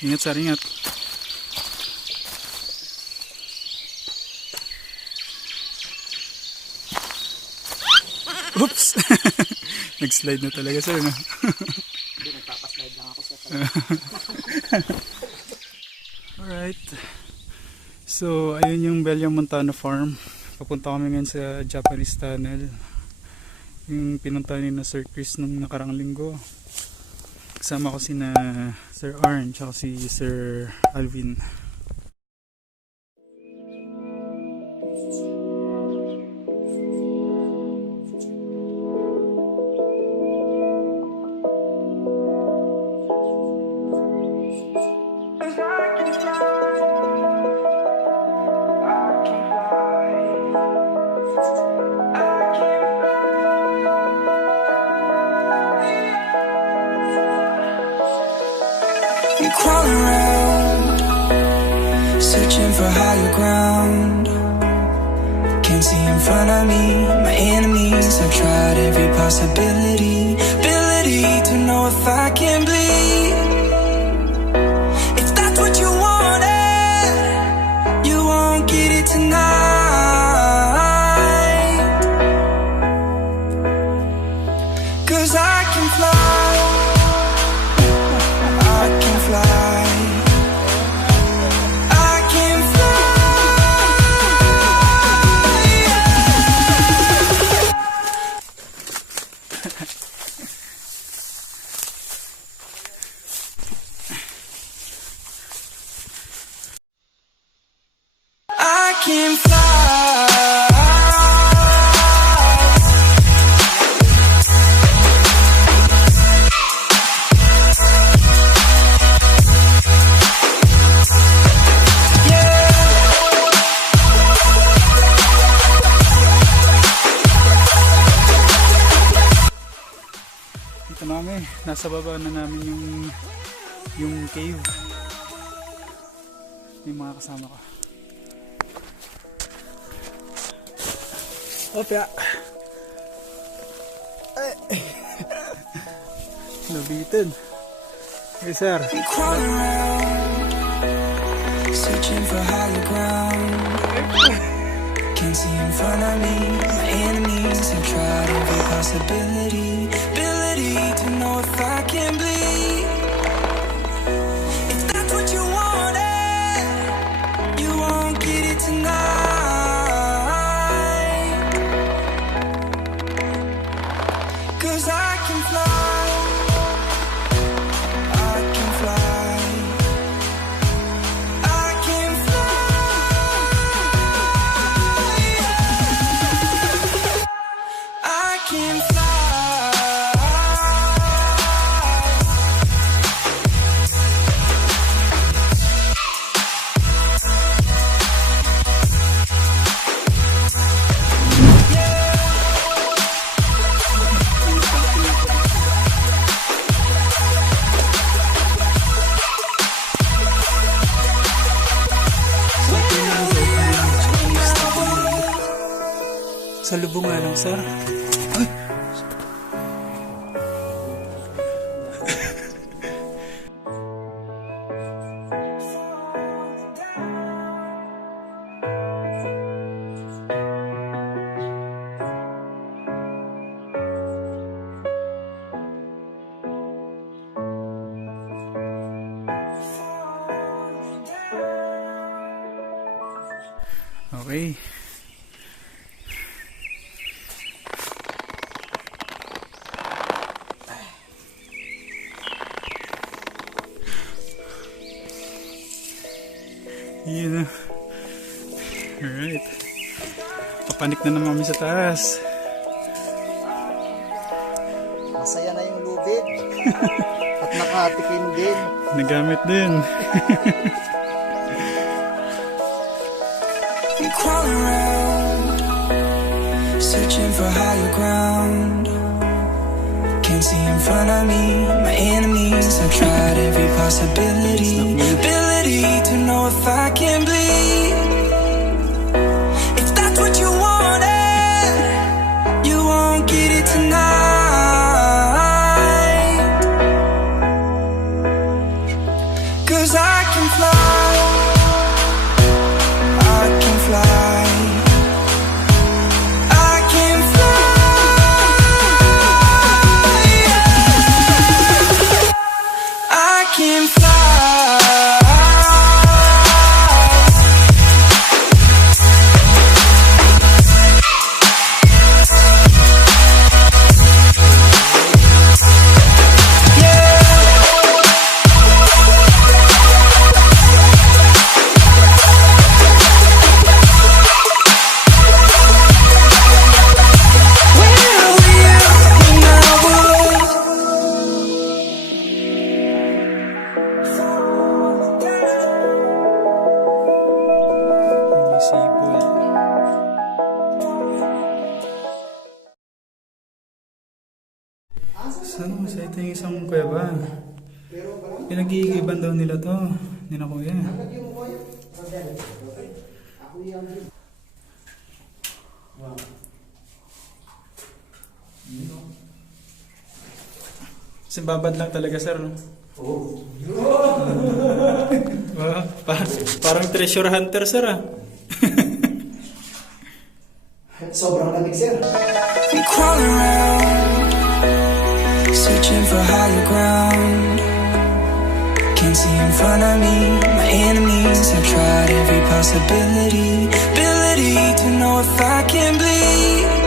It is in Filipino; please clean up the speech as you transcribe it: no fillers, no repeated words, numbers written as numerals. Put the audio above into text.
Ingat sir, ingat. Oops! Nag-slide na talaga sir, no? Hindi, nagpapaslide lang ako sir. Alright. So, ayun yung Bella Montana Farm. Papunta kami ngayon sa Japanese Tunnel. Yung pinuntahan ni na Sir Chris nung nakarang linggo. Kasama ko si na Sir Arn tsaka si Sir Alvin. Crawling around, searching for higher ground. Can't see in front of me, my enemies. I've tried every possibility, ability to know if I can bleed. If that's what you wanted, you won't get it tonight. 'Cause I can fly. Ito namin, nasa baba na namin yung cave. Yung mga kasama ko. Opya. Nabitin. Hey sir. Searching for higher ground. Can't see in front of me, my enemies have tried every possibility, ability to know if I can bleed. If that's what you wanted, you won't get it tonight. 'Cause I can fly, I can fly. Sa lubong nga lang, sir. Ay! Okay. Yun na. Alright. Papanik na naman kami sa taas. Masaya na yung lubid. At nakatikim din. Nagamit din. Crawling around, searching for higher ground. Can't see in front of me, my enemies. I've tried every possibility, ability to know if I can bleed. If that's what you wanted, you won't get it tonight. 'Cause ano, sa ito yung isang kuweba. Pinag-iigiban daw nila to. Hindi na kuya. Simbabad lang talaga, sir, no? Oo. Parang treasure hunter, sir, ah. Sobrang lamig, sir. I'm crawling around, searching for higher ground. Can't see in front of me, my enemies. I've tried every possibility, ability to know if I can bleed.